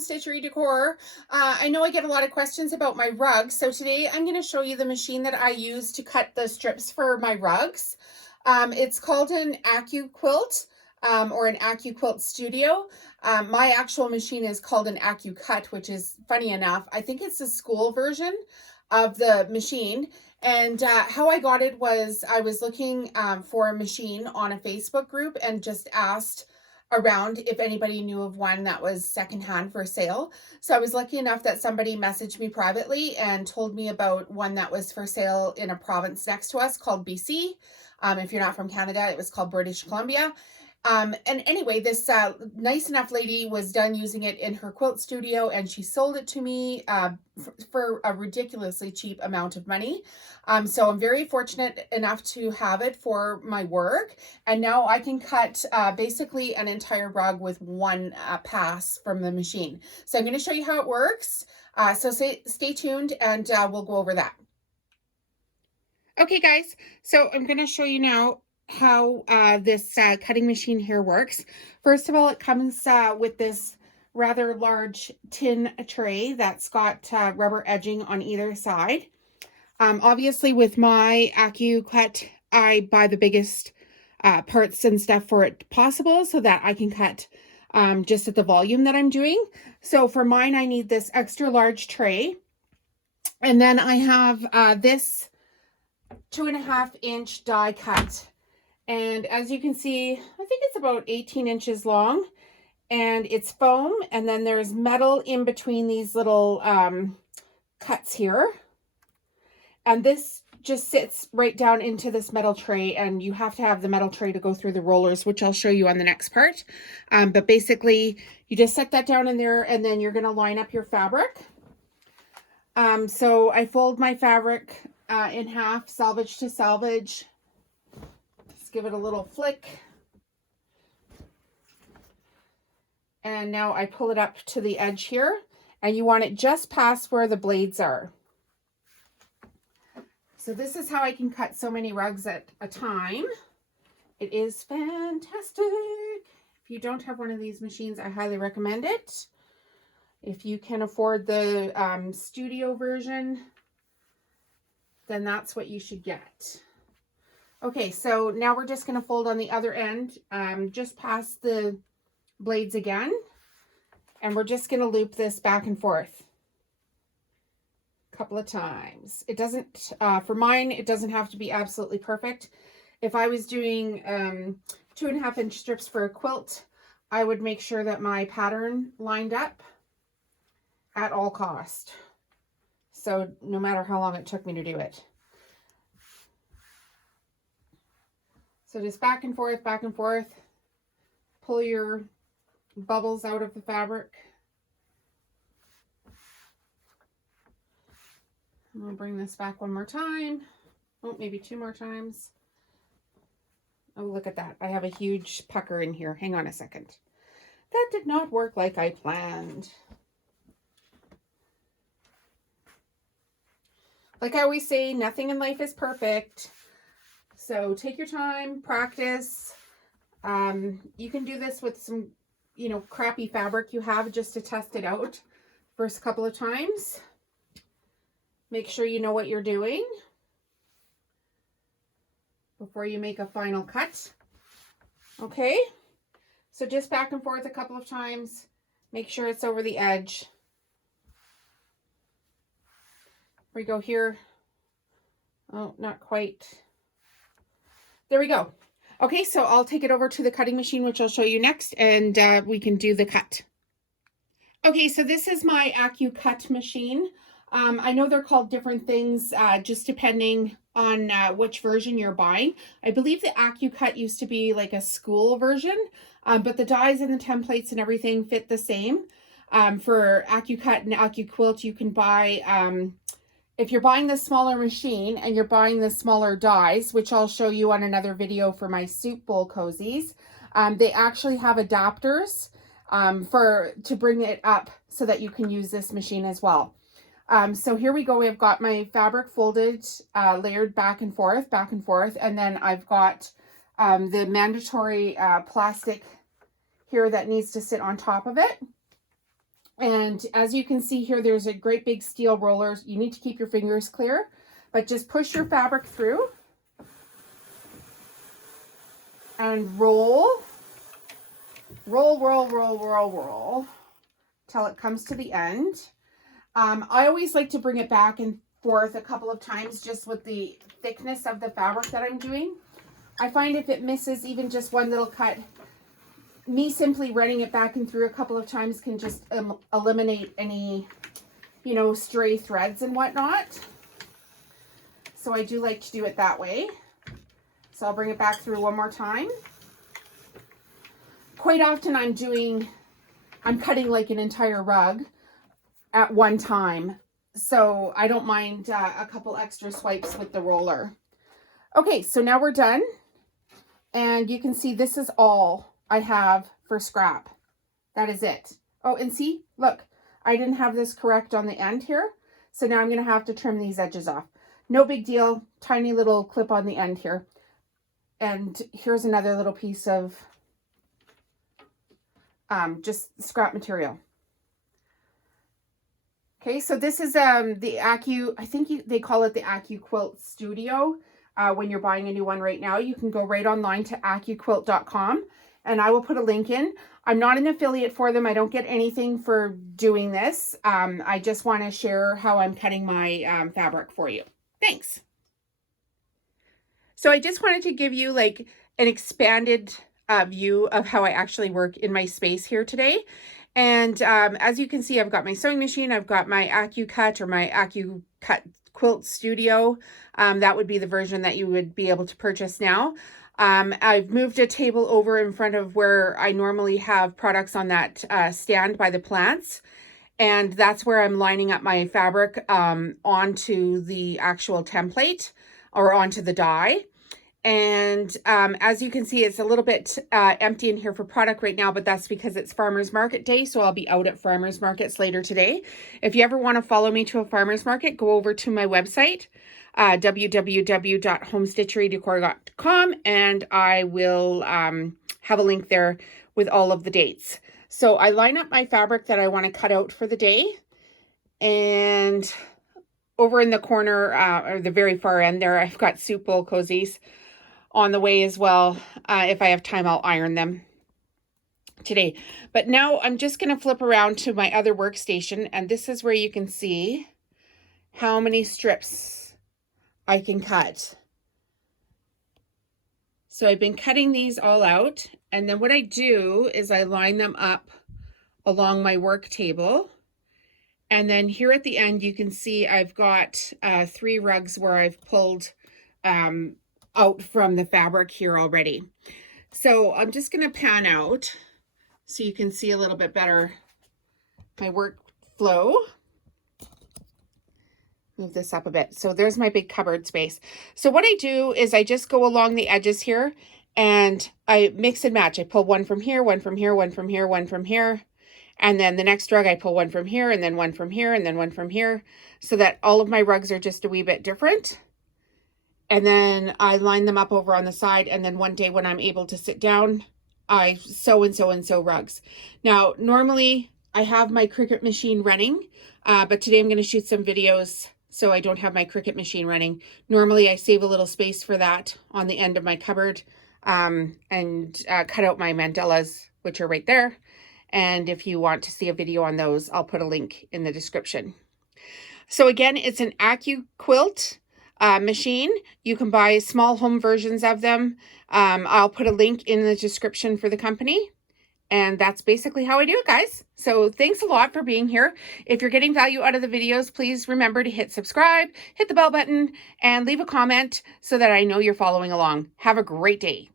Stitchery Decor. I know I get a lot of questions about my rugs, so today I'm going to show you the machine that I use to cut the strips for my rugs. It's called an AccuQuilt or an AccuQuilt Studio. My actual machine is called an AccuCut, which is funny enough. I think it's a school version of the machine. And how I got it was I was looking for a machine on a Facebook group and just asked around if anybody knew of one that was secondhand for sale. So I was lucky enough that somebody messaged me privately and told me about one that was for sale in a province next to us called BC. If you're not from Canada, it was called British Columbia. And anyway, this nice enough lady was done using it in her quilt studio, and she sold it to me for a ridiculously cheap amount of money. So I'm very fortunate enough to have it for my work, and now I can cut basically an entire rug with one pass from the machine. So I'm going to show you how it works. So stay tuned, and we'll go over that. Okay, guys, so I'm going to show you now how this cutting machine here works. First of all, it comes with this rather large tin tray that's got rubber edging on either side. Obviously, with my AccuCut, I buy the biggest parts and stuff for it possible so that I can cut just at the volume that I'm doing. So for mine, I need this extra large tray. And then I have this 2.5-inch die cut. And as you can see, I think it's about 18 inches long, and it's foam, and then there's metal in between these little cuts here. And this just sits right down into this metal tray, and you have to have the metal tray to go through the rollers, which I'll show you on the next part. But basically, you just set that down in there, and then you're going to line up your fabric. So I fold my fabric in half, selvage to selvage. Give it a little flick, and now I pull it up to the edge here, and you want it just past where the blades are. So this is how I can cut so many rugs at a time. It is fantastic. If you don't have one of these machines, I highly recommend it. If you can afford the studio version, then that's what you should get. Okay, so now we're just going to fold on the other end, just past the blades again, and we're just going to loop this back and forth a couple of times. It doesn't, for mine, it doesn't have to be absolutely perfect. If I was doing 2.5-inch strips for a quilt, I would make sure that my pattern lined up at all cost. So no matter how long it took me to do it. So just back and forth, pull your bubbles out of the fabric. I'm going to bring this back one more time. Oh, maybe 2 more times. Oh, look at that. I have a huge pucker in here. Hang on a second. That did not work like I planned. Like I always say, nothing in life is perfect. So take your time, practice. You can do this with some, crappy fabric you have just to test it out first couple of times. Make sure you know what you're doing before you make a final cut. Okay, so just back and forth a couple of times. Make sure it's over the edge. We go here. Oh, not quite. There we go. Okay, so I'll take it over to the cutting machine, which I'll show you next, and we can do the cut. Okay, so this is my AccuCut machine. I know they're called different things, just depending on which version you're buying. I believe the AccuCut used to be like a school version, but the dies and the templates and everything fit the same. For AccuCut and AccuQuilt, you can buy... if you're buying the smaller machine and you're buying the smaller dies, which I'll show you on another video for my soup bowl cozies, they actually have adapters to bring it up so that you can use this machine as well. So here we go. We've got my fabric folded, layered back and forth, and then I've got the mandatory plastic here that needs to sit on top of it. And as you can see here, there's a great big steel roller. You need to keep your fingers clear, but just push your fabric through and roll, roll, roll, roll, roll, roll till it comes to the end. I always like to bring it back and forth a couple of times just with the thickness of the fabric that I'm doing. I find if it misses even just one little cut, me simply running it back and through a couple of times can just eliminate any, you know, stray threads and whatnot. So I do like to do it that way. So I'll bring it back through one more time. Quite often I'm cutting like an entire rug at one time. So I don't mind a couple extra swipes with the roller. Okay, so now we're done. And you can see this is all I have for scrap. That is it. Oh, and see, look, I didn't have this correct on the end here. So now I'm going to have to trim these edges off. No big deal. Tiny little clip on the end here. And here's another little piece of just scrap material. Okay, so this is the Acu, I think they call it the AcuQuilt Studio. When you're buying a new one right now, you can go right online to acuquilt.com. And I will put a link in. I'm not an affiliate for them. I don't get anything for doing this. I just want to share how I'm cutting my fabric for you. Thanks. So I just wanted to give you like an expanded view of how I actually work in my space here today. And as you can see, I've got my sewing machine. I've got my AcuCut or my AcuCut Quilt Studio. That would be the version that you would be able to purchase now. I've moved a table over in front of where I normally have products on that stand by the plants. And that's where I'm lining up my fabric onto the actual template or onto the die. And as you can see, it's a little bit empty in here for product right now, but that's because it's Farmers Market Day. So I'll be out at farmers markets later today. If you ever want to follow me to a farmers market, go over to my website, www.homestitcherydecor.com, and I will have a link there with all of the dates. So I line up my fabric that I want to cut out for the day, and over in the corner, or the very far end there, I've got soup bowl cozies on the way as well. If I have time, I'll iron them today. But now I'm just going to flip around to my other workstation, and this is where you can see how many strips I can cut. So I've been cutting these all out, and then what I do is I line them up along my work table. And then here at the end, you can see I've got 3 rugs where I've pulled out from the fabric here already. So I'm just going to pan out so you can see a little bit better my workflow. Move this up a bit. So there's my big cupboard space. So what I do is I just go along the edges here and I mix and match. I pull one from here, one from here, one from here, one from here. And then the next rug, I pull one from here and then one from here and then one from here, so that all of my rugs are just a wee bit different. And then I line them up over on the side. And then one day when I'm able to sit down, I sew and sew and sew rugs. Now, normally I have my Cricut machine running, but today I'm going to shoot some videos, so I don't have my Cricut machine running. Normally I save a little space for that on the end of my cupboard and cut out my mandalas, which are right there. And if you want to see a video on those, I'll put a link in the description. So again, it's an AcuQuilt machine. You can buy small home versions of them. I'll put a link in the description for the company. And that's basically how I do it, guys. So thanks a lot for being here. If you're getting value out of the videos, please remember to hit subscribe, hit the bell button, and leave a comment so that I know you're following along. Have a great day.